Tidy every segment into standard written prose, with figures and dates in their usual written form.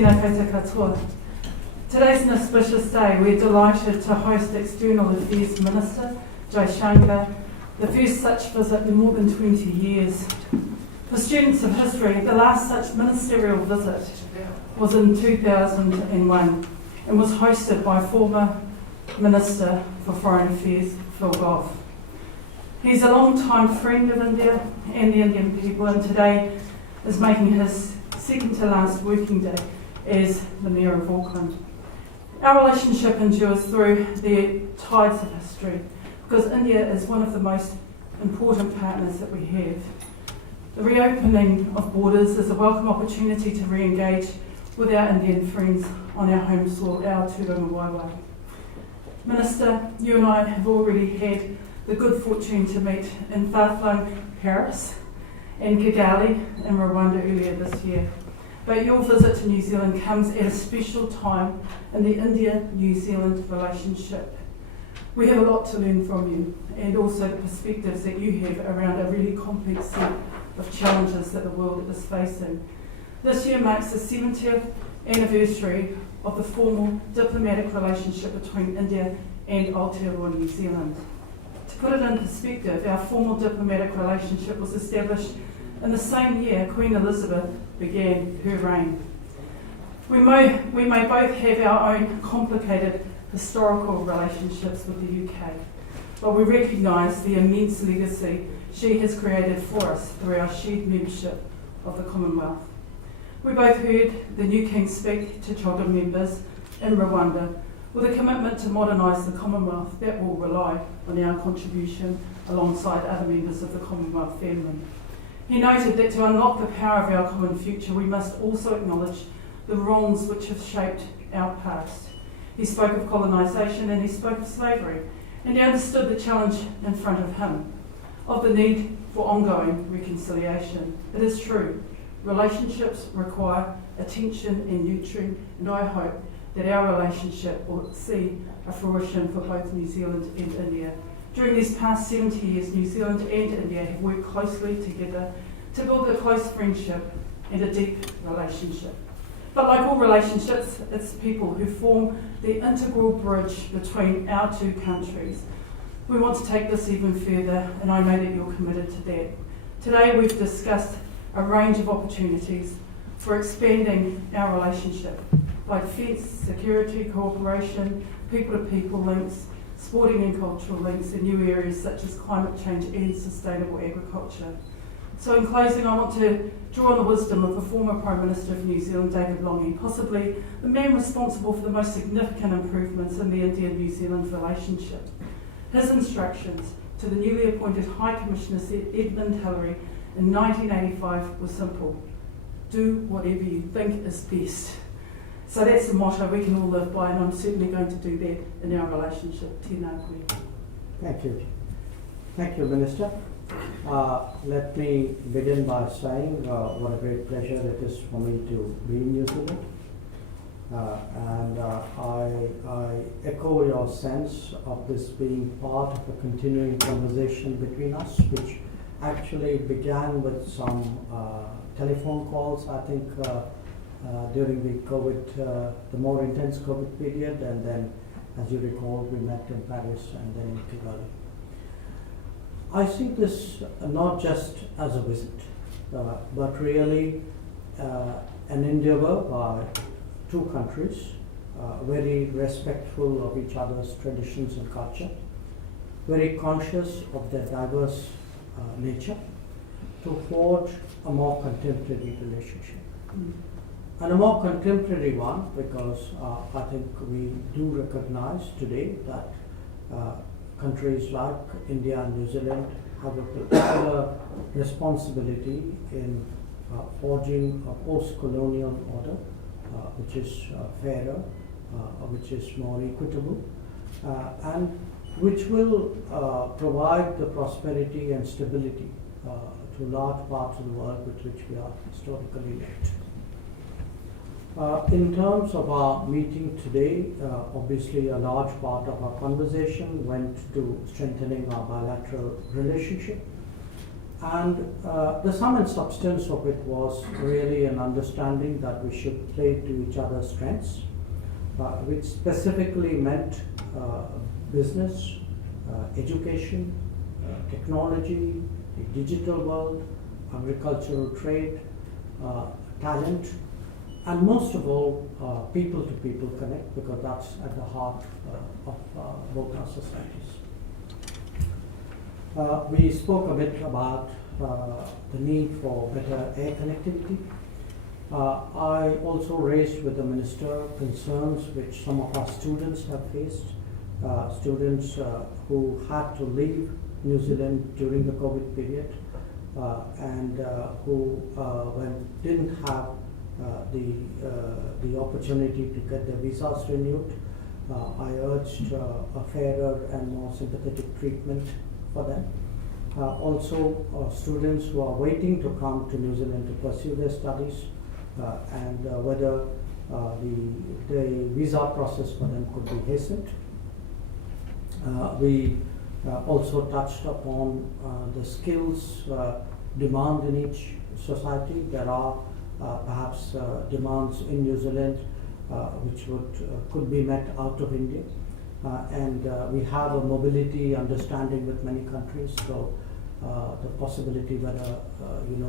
Tēnā koutou katoa. Today's an auspicious day. We're delighted to host External Affairs Minister Jaishankar, the first such visit in more than 20 years. For students of history, the last such ministerial visit was in 2001 and was hosted by former Minister for Foreign Affairs, Phil Goff. He's a long-time friend of India and the Indian people, and today is making his second to last working day as the Mayor of Auckland. Our relationship endures through the tides of history because India is one of the most important partners that we have. The reopening of borders is a welcome opportunity to re-engage with our Indian friends on our home soil, our Turunga Waiwai. Minister, you and I have already had the good fortune to meet in far-flung Paris and Kigali in Rwanda earlier this year. But your visit to New Zealand comes at a special time in the India-New Zealand relationship. We have a lot to learn from you and also the perspectives that you have around a really complex set of challenges that the world is facing. This year marks the 70th anniversary of the formal diplomatic relationship between India and Aotearoa New Zealand. To put it in perspective, our formal diplomatic relationship was established in the same year Queen Elizabeth began her reign. We may both have our own complicated historical relationships with the UK, but we recognise the immense legacy she has created for us through our shared membership of the Commonwealth. We both heard the new King speak to Children members in Rwanda with a commitment to modernise the Commonwealth that will rely on our contribution alongside other members of the Commonwealth family. He noted that to unlock the power of our common future, we must also acknowledge the wrongs which have shaped our past. He spoke of colonisation and he spoke of slavery, and he understood the challenge in front of him, of the need for ongoing reconciliation. It is true, relationships require attention and nurturing, and I hope that our relationship will see a fruition for both New Zealand and India. During these past 70 years, New Zealand and India have worked closely together to build a close friendship and a deep relationship. But like all relationships, it's people who form the integral bridge between our two countries. We want to take this even further, and I know that you're committed to that. Today we've discussed a range of opportunities for expanding our relationship, like defence, security, cooperation, people-to-people links, sporting and cultural links, and new areas such as climate change and sustainable agriculture. So in closing, I want to draw on the wisdom of the former Prime Minister of New Zealand, David Lange, possibly the man responsible for the most significant improvements in the India-New Zealand relationship. His instructions to the newly appointed High Commissioner Edmund Hillary in 1985 were simple: do whatever you think is best. So that's the motto we can all live by, and I'm certainly going to do that in our relationship. Tēnā koe. Thank you. Thank you, Minister. Let me begin by saying what a great pleasure it is for me to be in New Zealand. I echo your sense of this being part of a continuing conversation between us, which actually began with some telephone calls, I think, during the COVID, the more intense COVID period, and then, as you recall, we met in Paris and then in Kigali. I see this not just as a visit, but really an endeavor by two countries, very respectful of each other's traditions and culture, very conscious of their diverse nature, to forge a more contemporary relationship. And a more contemporary one, because I think we do recognize today that countries like India and New Zealand have a particular responsibility in forging a post-colonial order which is fairer, which is more equitable, and which will provide the prosperity and stability to large parts of the world with which we are historically linked. In terms of our meeting today, obviously a large part of our conversation went to strengthening our bilateral relationship, And the sum and substance of it was really an understanding that we should play to each other's strengths, which specifically meant business, education, technology, the digital world, agricultural trade, talent, and most of all, people-to-people connect, because that's at the heart of both our societies. We spoke a bit about the need for better air connectivity. I also raised with the Minister concerns which some of our students have faced, students who had to leave New Zealand during the COVID period and who didn't have the opportunity to get their visas renewed. I urged a fairer and more sympathetic treatment for them. Also, students who are waiting to come to New Zealand to pursue their studies and whether the visa process for them could be hastened. We also touched upon the skills demand in each society. There are perhaps demands in New Zealand which could be met out of India. And we have a mobility understanding with many countries, so the possibility whether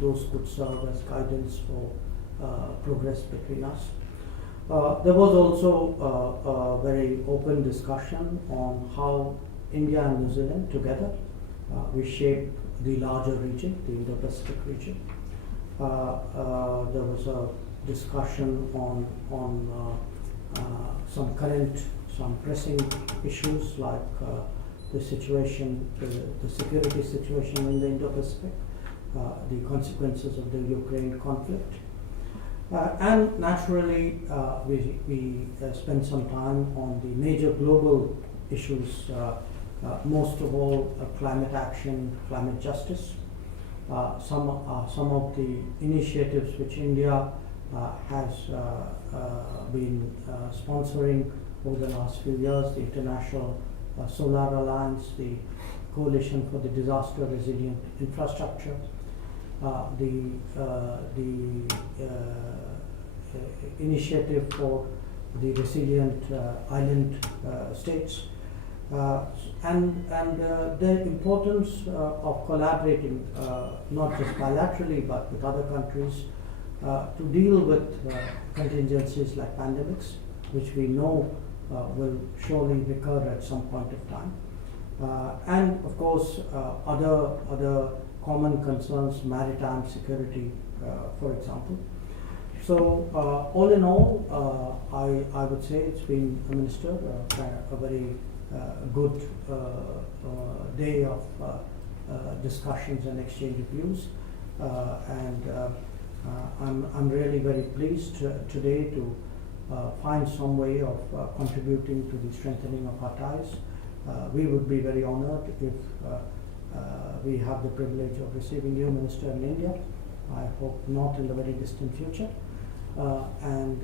those could serve as guidance for progress between us. There was also a very open discussion on how India and New Zealand together we shape the larger region, the Indo-Pacific region. There was a discussion on some pressing issues like the situation, the security situation in the Indo-Pacific, the consequences of the Ukraine conflict. And naturally, we spent some time on the major global issues, most of all climate action, climate justice. Some of the initiatives which India has been sponsoring over the last few years, the International Solar Alliance, the Coalition for the Disaster Resilient Infrastructure, the initiative for the resilient island states, and the importance of collaborating not just bilaterally but with other countries to deal with contingencies like pandemics, which we know will surely recur at some point of time, and of course other common concerns, maritime security, for example. So all in all, I would say it's been, Minister, a very good day of discussions and exchange of views, and I'm really very pleased today to find some way of contributing to the strengthening of our ties. We would be very honored if we have the privilege of receiving you, Minister, in India. I hope not in the very distant future. And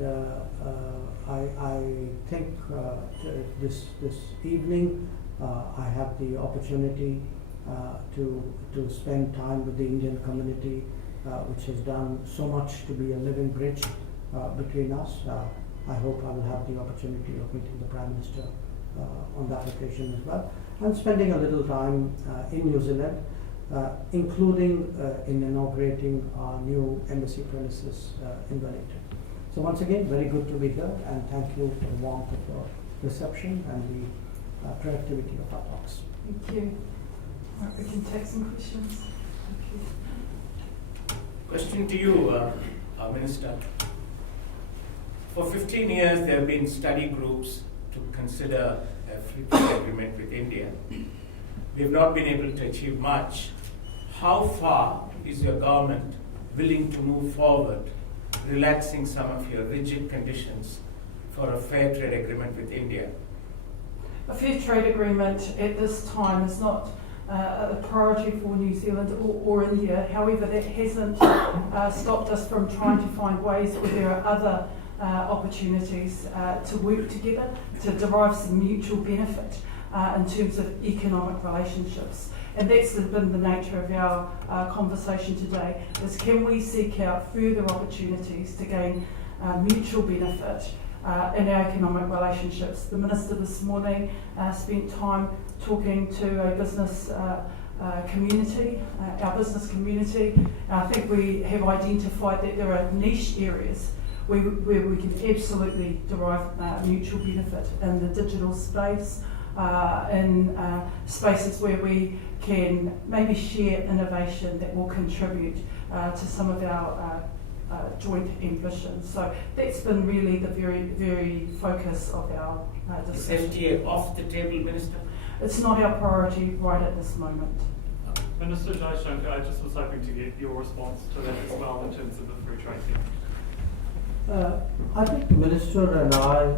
I think this evening I have the opportunity to spend time with the Indian community, which has done so much to be a living bridge between us. I hope I will have the opportunity of meeting the Prime Minister on that occasion as well, and spending a little time in New Zealand, including in inaugurating our new embassy premises in Wellington. So once again, very good to be here, and thank you for the warmth of your reception and the productivity of our talks. Thank you. Right, we can take some questions. Thank you. Question to you, Minister. For 15 years, there have been study groups to consider a free trade agreement with India. We have not been able to achieve much. How far is your government willing to move forward, relaxing some of your rigid conditions for a fair trade agreement with India? A fair trade agreement at this time is not a priority for New Zealand or India. However, that hasn't stopped us from trying to find ways where there are other opportunities to work together to derive some mutual benefit. in terms of economic relationships. And that's been the nature of our conversation today, is can we seek out further opportunities to gain mutual benefit in our economic relationships. The Minister this morning spent time talking to a business community, our business community. I think we have identified that there are niche areas where we can absolutely derive mutual benefit in the digital space, in spaces where we can maybe share innovation that will contribute to some of our joint ambitions. So that's been really the very focus of our discussion. Is FTA off the table, Minister? It's not our priority right at this moment. Minister Jaishankar, I just was hoping to get your response to that as well in terms of the free trade deal. I think the Minister and I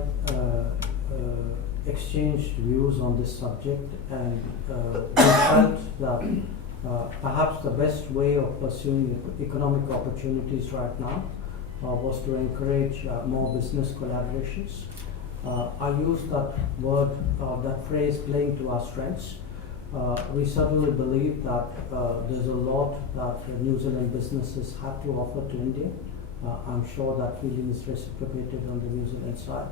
exchanged views on this subject, and we felt that perhaps the best way of pursuing economic opportunities right now was to encourage more business collaborations. I use that word, that phrase, playing to our strengths. We certainly believe that there's a lot that New Zealand businesses have to offer to India. I'm sure that feeling is reciprocated on the New Zealand side.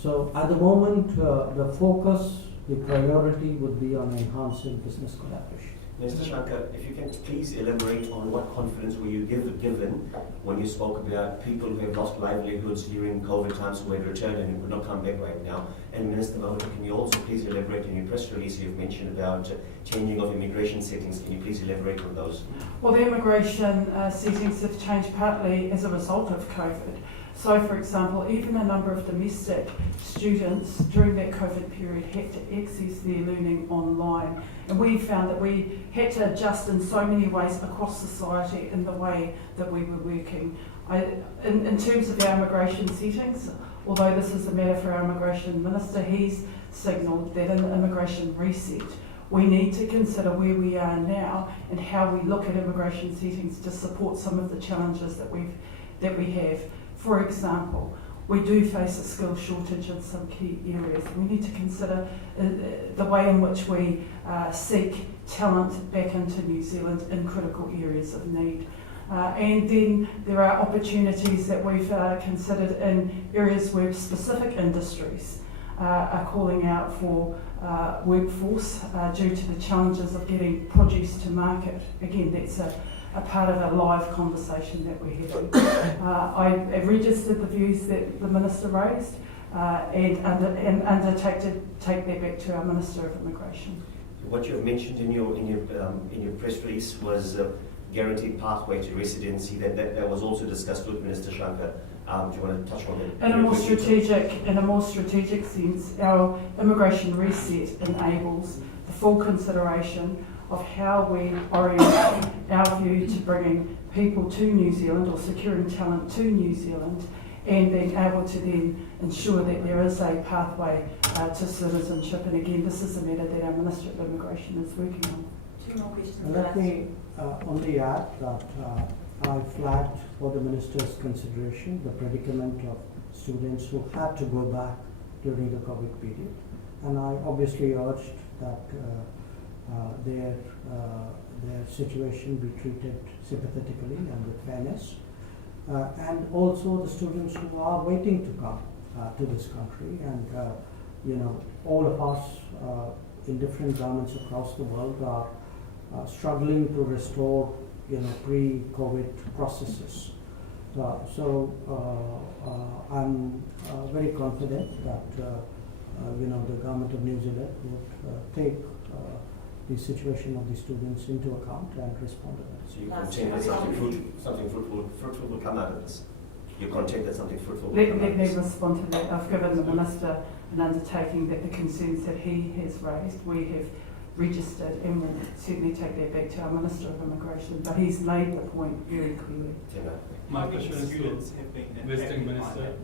So at the moment, the focus, the priority would be on enhancing business collaboration. Mr. Shankar, if you can please elaborate on what confidence were you given when you spoke about people who have lost livelihoods during COVID times who had returned and who could not come back right now. And Minister Mahuta, can you also please elaborate in your press release you've mentioned about changing of immigration settings? Can you please elaborate on those? Well, the immigration settings have changed partly as a result of COVID. So, for example, even a number of domestic students during that COVID period had to access their learning online. And we found that we had to adjust in so many ways across society in the way that we were working. In terms of our immigration settings, although this is a matter for our immigration minister, he's signalled that in the immigration reset, we need to consider where we are now and how we look at immigration settings to support some of the challenges that we have. For example, we do face a skill shortage in some key areas. We need to consider the way in which we seek talent back into New Zealand in critical areas of need. And then there are opportunities that we've considered in areas where specific industries are calling out for workforce due to the challenges of getting produce to market. Again, that's a part of a live conversation that we're having. I registered the views that the Minister raised and undertake to take that back to our Minister of Immigration. What you have mentioned in your press release was guaranteed pathway to residency. That was also discussed with Minister Shankar. Do you want to touch on that? In a more strategic sense, our immigration reset enables the full consideration of how we orient our view to bringing people to New Zealand or securing talent to New Zealand, and being able to then ensure that there is a pathway to citizenship. And again, this is a matter that our Minister of Immigration is working on. Two more questions. Let me only add that I flagged for the Minister's consideration the predicament of students who had to go back during the COVID period. And I obviously urged that their situation be treated sympathetically and with fairness. And also the students who are waiting to come to this country. And, all of us in different governments across the world are struggling to restore, pre-COVID processes. So I'm very confident that, the government of New Zealand would take the situation of the students into account and respond to that. So you're content that something fruitful will come out of this? You're content that something fruitful will Let come out of me this? respond to that. I've given the Minister an undertaking that the concerns that he has raised, we have registered, and will certainly take that back to our Minister of Immigration. But he's made the point very clearly. My question is to visiting minister.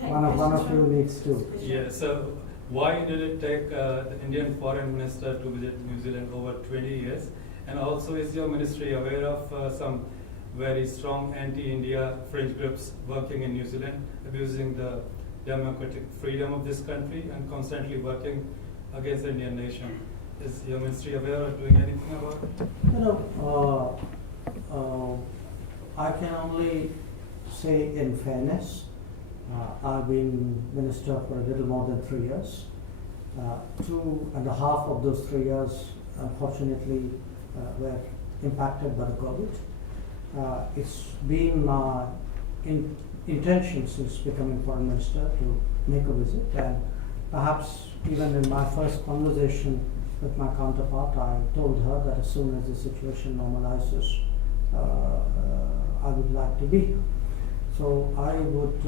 One of you needs to. Yeah, so why did it take the Indian Foreign Minister to visit New Zealand over 20 years? And also, is your ministry aware of some very strong anti-India fringe groups working in New Zealand, abusing the democratic freedom of this country and constantly working against the Indian nation. Is your ministry aware of doing anything about it? I can only say in fairness, I've been minister for a little more than 3 years. 2.5 of those 3 years, unfortunately, were impacted by the COVID. It's been my intention since becoming foreign minister to make a visit, and perhaps even in my first conversation with my counterpart, I told her that as soon as the situation normalizes, I would like to be here. So I would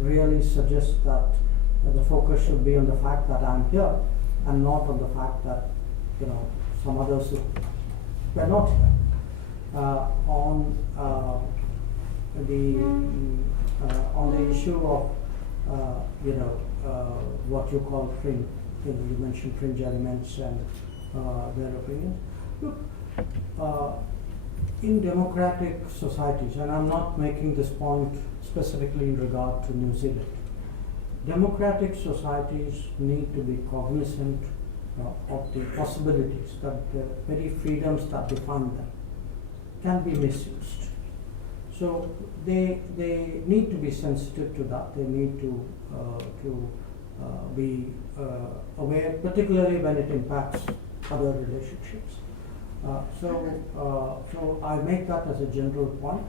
really suggest that the focus should be on the fact that I'm here and not on the fact that some others were not here. On the issue of what you call fringe, you mentioned fringe elements and their opinions. Look, in democratic societies, and I'm not making this point specifically in regard to New Zealand, democratic societies need to be cognizant of the possibilities that the very freedoms that define them can be misused. So they need to be sensitive to that. They need to be aware, particularly when it impacts other relationships. So I make that as a general point.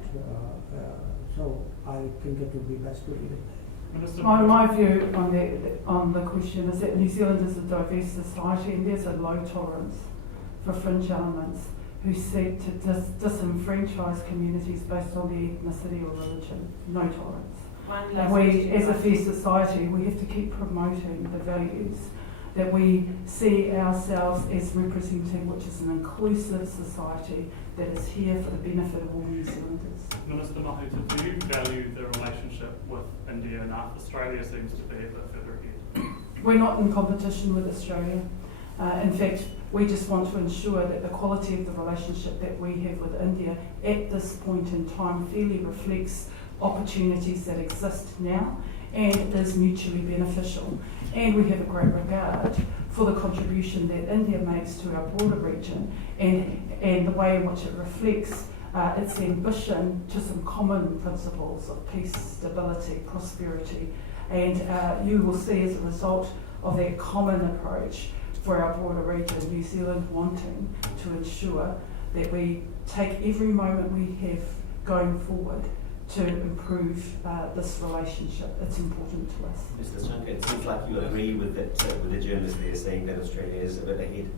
So I think it would be best to leave it there. My view on the question is that New Zealand is a diverse society and there's a low tolerance for fringe elements who seek to disenfranchise communities based on their ethnicity or religion. No tolerance. And we, as a fair society, we have to keep promoting the values that we see ourselves as representing, which is an inclusive society that is here for the benefit of all New Zealanders. Minister Mahuta, do you value the relationship with India enough? Australia seems to be a bit further ahead. We're not in competition with Australia. In fact, we just want to ensure that the quality of the relationship that we have with India at this point in time fairly reflects opportunities that exist now and is mutually beneficial. And we have a great regard for the contribution that India makes to our broader region and the way in which it reflects its ambition to some common principles of peace, stability, prosperity. And you will see as a result of that common approach for our broader region, New Zealand wanting to ensure that we take every moment we have going forward to improve this relationship. It's important to us. Mr. Jaishankar, it seems like you agree with the journalist there saying that Australia is a bit ahead.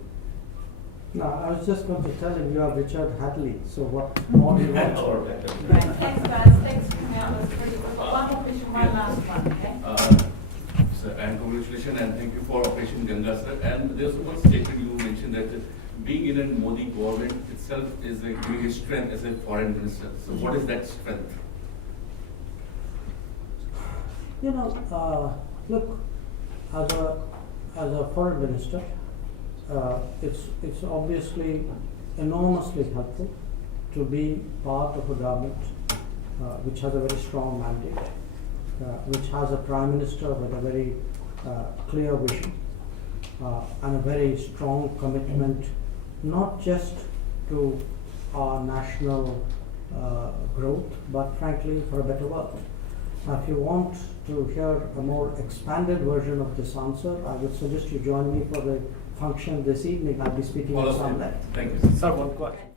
No, I was just going to tell him you are Richard Hadley, so what more do you want? Right, thanks guys, thanks for coming out. We've got one more question, one last one, okay? Sir, and congratulations and thank you for Operation Ganga, sir. And there's one statement you mentioned that being in a Modi government itself is giving a strength as a foreign minister. So what is that strength? Look, as a foreign minister, it's obviously enormously helpful to be part of a government which has a very strong mandate, which has a prime minister with a very clear vision and a very strong commitment, not just to our national growth, but frankly for a better world. Now, if you want to hear a more expanded version of this answer, I would suggest you join me for the function this evening. I'll be speaking on some length. Thank you, sir. Sir, one question.